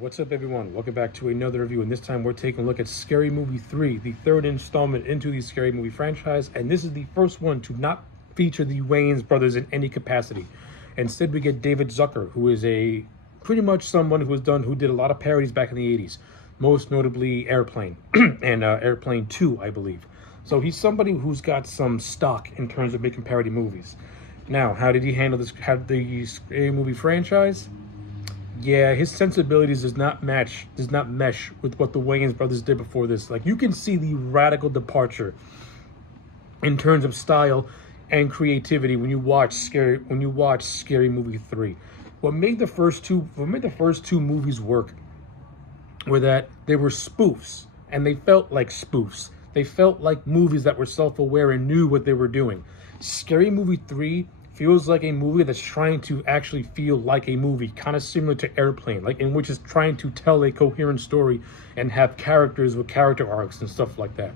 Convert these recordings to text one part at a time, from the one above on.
What's up, everyone? Welcome back to another review, and this time we're taking a look at Scary Movie 3, the third installment into the Scary Movie franchise, and this is the first one to not feature the Wayans Brothers in any capacity. Instead, we get David Zucker, who is a pretty much someone who did a lot of parodies back in the 80s, most notably Airplane, and Airplane 2, I believe. So he's somebody who's got some stock in terms of making parody movies. Now, how did he handle this? How the Scary Movie franchise? Yeah, his sensibilities does not mesh with what the Wayans brothers did before this. Like, you can see the radical departure in terms of style and creativity when you watch Scary Movie 3. What made the first two movies work were that they were spoofs, and they felt like spoofs. They felt like movies that were self-aware and knew what they were doing. Scary Movie 3 feels like a movie that's trying to actually feel like a movie, kind of similar to Airplane, like in which is trying to tell a coherent story and have characters with character arcs and stuff like that.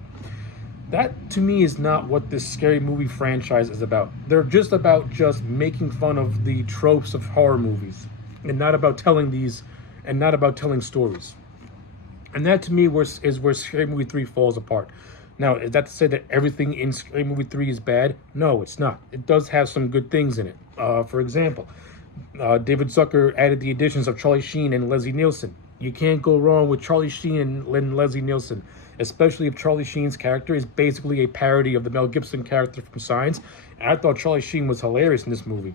That, to me, is not what this Scary Movie franchise is about. They're just about making fun of the tropes of horror movies, and not about telling stories. And that, to me, is where Scary Movie 3 falls apart. Now, is that to say that everything in Scary Movie 3 is bad? No, it's not. It does have some good things in it. For example, David Zucker added the additions of Charlie Sheen and Leslie Nielsen. You can't go wrong with Charlie Sheen and Leslie Nielsen, especially if Charlie Sheen's character is basically a parody of the Mel Gibson character from Signs. And I thought Charlie Sheen was hilarious in this movie.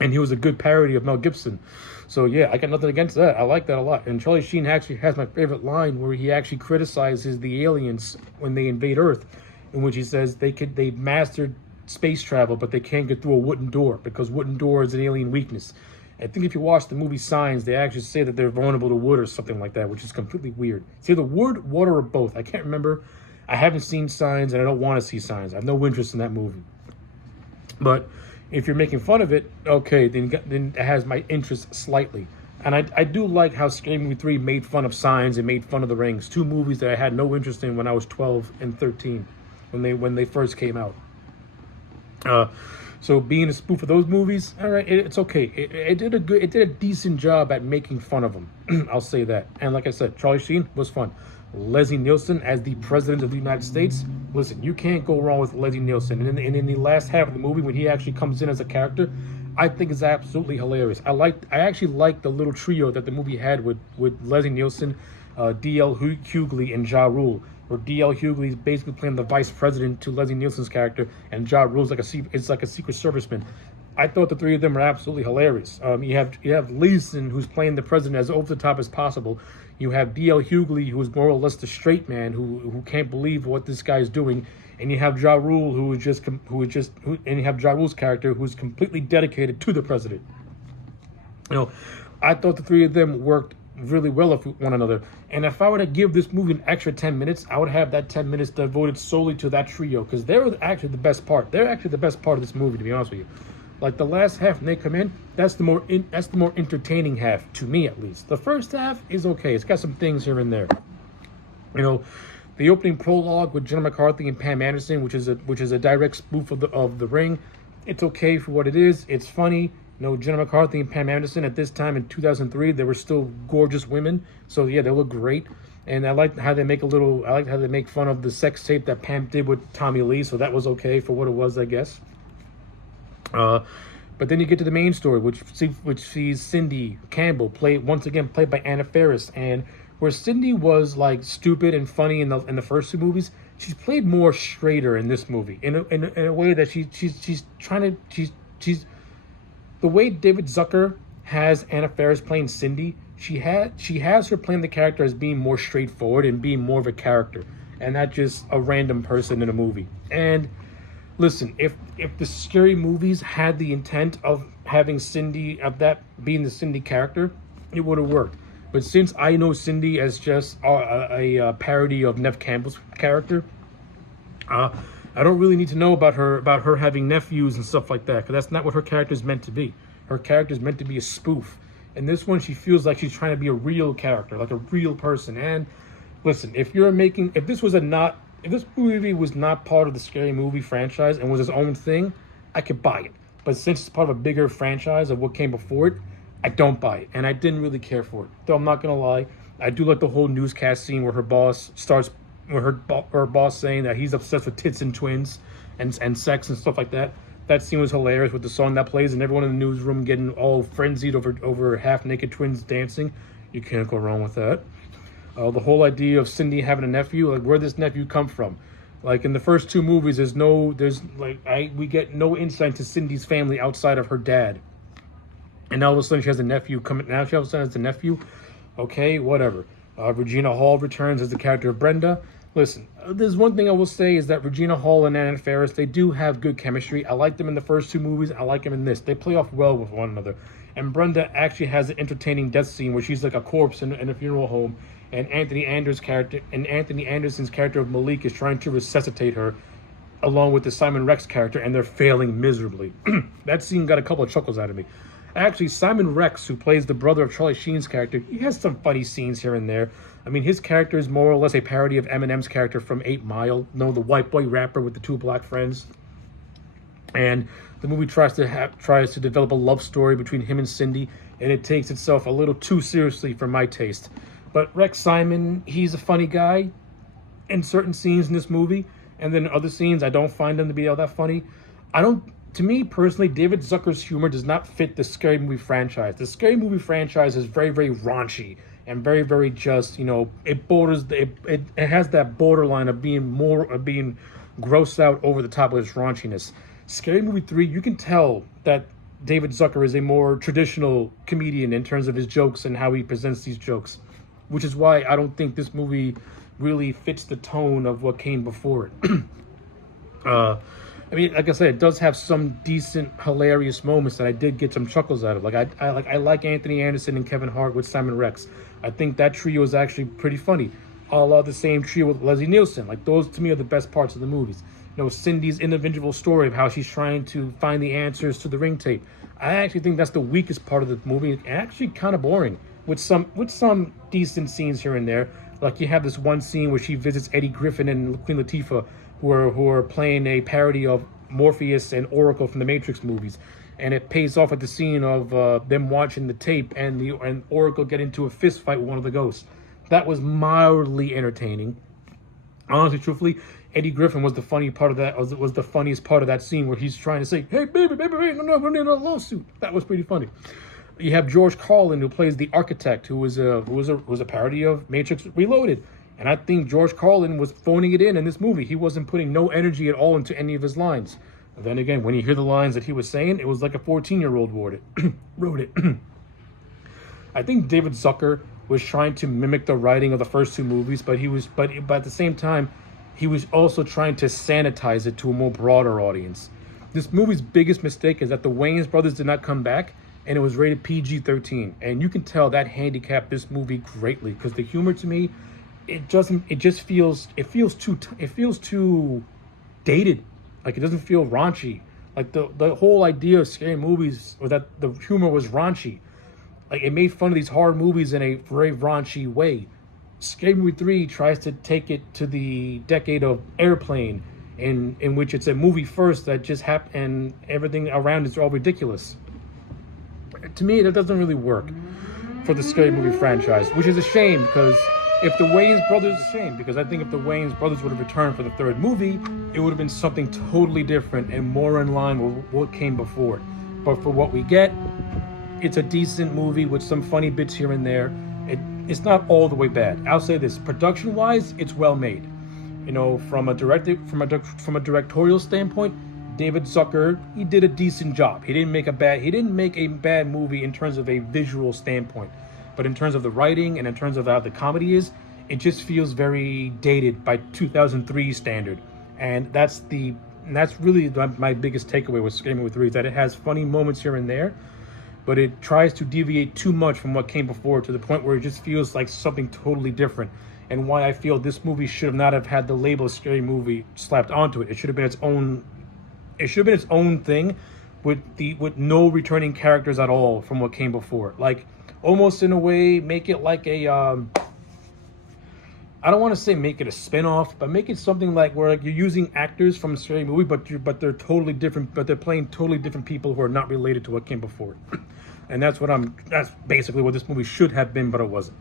And he was a good parody of Mel Gibson. So yeah, I got nothing against that. I like that a lot. And Charlie Sheen actually has my favorite line where he actually criticizes the aliens when they invade Earth, in which he says they mastered space travel, but they can't get through a wooden door because wooden door is an alien weakness. I think if you watch the movie Signs, they actually say that they're vulnerable to wood or something like that, which is completely weird. It's either wood, water, or both. I can't remember. I haven't seen Signs, and I don't want to see Signs. I have no interest in that movie. But if you're making fun of it, okay, then it has my interest slightly. And I do like how Scary Movie 3 made fun of Signs and made fun of The Rings, two movies that I had no interest in when I was 12 and 13, when they first came out. So being a spoof of those movies, all right, it's okay. It did a decent job at making fun of them. I'll say that. And like I said, Charlie Sheen was fun. Leslie Nielsen as the president of the United States. Listen, you can't go wrong with Leslie Nielsen. And in the last half of the movie, when he actually comes in as a character, I think it's absolutely hilarious. I actually like the little trio that the movie had with Leslie Nielsen, D.L. Hughley, and Ja Rule. Where D.L. Hughley is basically playing the vice president to Leslie Nielsen's character, and Ja Rule is like a secret serviceman. I thought the three of them were absolutely hilarious. You have Leeson, who's playing the president as over the top as possible. You have D.L. Hughley, who is more or less the straight man who can't believe what this guy is doing, and you have Ja Rule, and you have Ja Rule's character, who's completely dedicated to the president. You know, I thought the three of them worked really well with one another. And if I were to give this movie an extra 10 minutes, I would have that 10 minutes devoted solely to that trio, because they're actually the best part. They're actually the best part of this movie, to be honest with you. Like the last half, when they come in, that's the more entertaining half, to me at least. The first half is okay. It's got some things here and there. You know, the opening prologue with Jenna McCarthy and Pam Anderson, which is a direct spoof of the Ring. It's okay for what it is. It's funny. You know, Jenna McCarthy and Pam Anderson at this time in 2003, they were still gorgeous women. So yeah, they look great. And I like how they make fun of the sex tape that Pam did with Tommy Lee. So that was okay for what it was, I guess. But then you get to the main story, which sees Cindy Campbell played by Anna Faris, and where Cindy was like stupid and funny in the first two movies, she's played more straighter in this movie in a way that she's the way David Zucker has Anna Faris playing Cindy, she has her playing the character as being more straightforward and being more of a character, and not just a random person in a movie. And listen, if the Scary Movies had the intent of having Cindy, of that being the Cindy character, it would have worked. But since I know Cindy as just a parody of Neve Campbell's character, I don't really need to know about her having nephews and stuff like that, because that's not what her character is meant to be. Her character is meant to be a spoof. And this one, she feels like she's trying to be a real character, like a real person. And listen, if this movie was not part of the Scary Movie franchise and was its own thing, I could buy it. But since it's part of a bigger franchise of what came before it, I don't buy it, and I didn't really care for it. Though I'm not gonna lie, I do like the whole newscast scene where her boss starts, where her boss saying that he's obsessed with tits and twins, and sex and stuff like that. That scene was hilarious with the song that plays and everyone in the newsroom getting all frenzied over half naked twins dancing. You can't go wrong with that. The whole idea of Cindy having a nephew, like where this nephew come from. Like in the first two movies, we get no insight to Cindy's family outside of her dad. And now all of a sudden she has a nephew coming. Now she all of a sudden has a nephew. Okay, whatever. Regina Hall returns as the character of Brenda. Listen, there's one thing I will say is that Regina Hall and Anna Faris, they do have good chemistry. I like them in the first two movies. I like them in this. They play off well with one another. And Brenda actually has an entertaining death scene where she's like a corpse in a funeral home, and Anthony Anderson's character of Malik is trying to resuscitate her, along with the Simon Rex character, and they're failing miserably. That scene got a couple of chuckles out of me. Actually, Simon Rex, who plays the brother of Charlie Sheen's character, he has some funny scenes here and there. I mean, his character is more or less a parody of Eminem's character from 8 Mile, the white boy rapper with the two black friends. And the movie tries to develop a love story between him and Cindy, and it takes itself a little too seriously for my taste. But Rex Simon, he's a funny guy in certain scenes in this movie, and then in other scenes I don't find him to be all that funny. To me personally, David Zucker's humor does not fit the Scary Movie franchise. The Scary Movie franchise is very, very raunchy and very, very just, it has that borderline of being grossed out over the top of its raunchiness. Scary Movie 3, you can tell that David Zucker is a more traditional comedian in terms of his jokes and how he presents these jokes, which is why I don't think this movie really fits the tone of what came before it. I mean, like I said, it does have some decent, hilarious moments that I did get some chuckles out of. Like I like Anthony Anderson and Kevin Hart with Simon Rex. I think that trio is actually pretty funny. I love the same trio with Leslie Nielsen. Like those to me are the best parts of the movies. Cindy's individual story of how she's trying to find the answers to the ring tape. I actually think that's the weakest part of the movie. It's actually kind of boring with some decent scenes here and there. Like you have this one scene where she visits Eddie Griffin and Queen Latifah, who are playing a parody of Morpheus and Oracle from the Matrix movies, and it pays off at the scene of them watching the tape and Oracle get into a fist fight with one of the ghosts. That was mildly entertaining. Honestly, truthfully, Eddie Griffin was the funny part of that. Was the funniest part of that scene where he's trying to say, "Hey, baby, no, we need a lawsuit." That was pretty funny. You have George Carlin, who plays the architect, who was a parody of Matrix Reloaded. And I think George Carlin was phoning it in this movie. He wasn't putting no energy at all into any of his lines. And then again, when you hear the lines that he was saying, it was like a 14-year-old wrote it. I think David Zucker was trying to mimic the writing of the first two movies, but at the same time, he was also trying to sanitize it to a more broader audience. This movie's biggest mistake is that the Wayans Brothers did not come back, and it was rated PG-13. And you can tell that handicapped this movie greatly, because the humor to me, it feels too dated. Like it doesn't feel raunchy. Like the whole idea of scary movies was that the humor was raunchy. Like it made fun of these horror movies in a very raunchy way. Scary Movie 3 tries to take it to the decade of Airplane, in which it's a movie first that just happened and everything around is all ridiculous. To me, that doesn't really work for the Scary Movie franchise, which is a shame because I think if the Wayans Brothers would have returned for the third movie, it would have been something totally different and more in line with what came before. But for what we get, it's a decent movie with some funny bits here and there. It's not all the way bad. I'll say this: production-wise, it's well made. From a directorial standpoint, David Zucker, he did a decent job. He didn't make a bad movie in terms of a visual standpoint. But in terms of the writing and in terms of how the comedy is, it just feels very dated by 2003 standard. And that's really my biggest takeaway with Scary Movie 3 is that it has funny moments here and there, but it tries to deviate too much from what came before to the point where it just feels like something totally different. And why I feel this movie should have not have had the label Scary Movie slapped onto it. It should have been its own. It should have been its own thing, with no returning characters at all from what came before. Like almost in a way, make it like a. I don't want to say make it a spin-off, but make it something like where you're using actors from a Scary Movie, but they're totally different. But they're playing totally different people who are not related to what came before. And that's basically what this movie should have been, but it wasn't.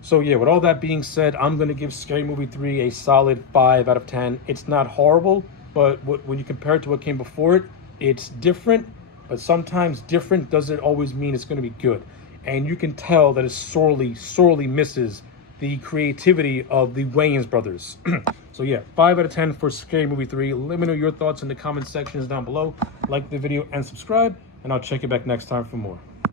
So yeah, with all that being said, I'm going to give Scary Movie 3 a solid 5 out of 10. It's not horrible, but when you compare it to what came before it, it's different, but sometimes different doesn't always mean it's going to be good. And you can tell that it sorely misses the creativity of the Wayans Brothers. So yeah, 5 out of 10 for Scary Movie 3. Let me know your thoughts in the comment sections down below. Like the video and subscribe, and I'll check you back next time for more.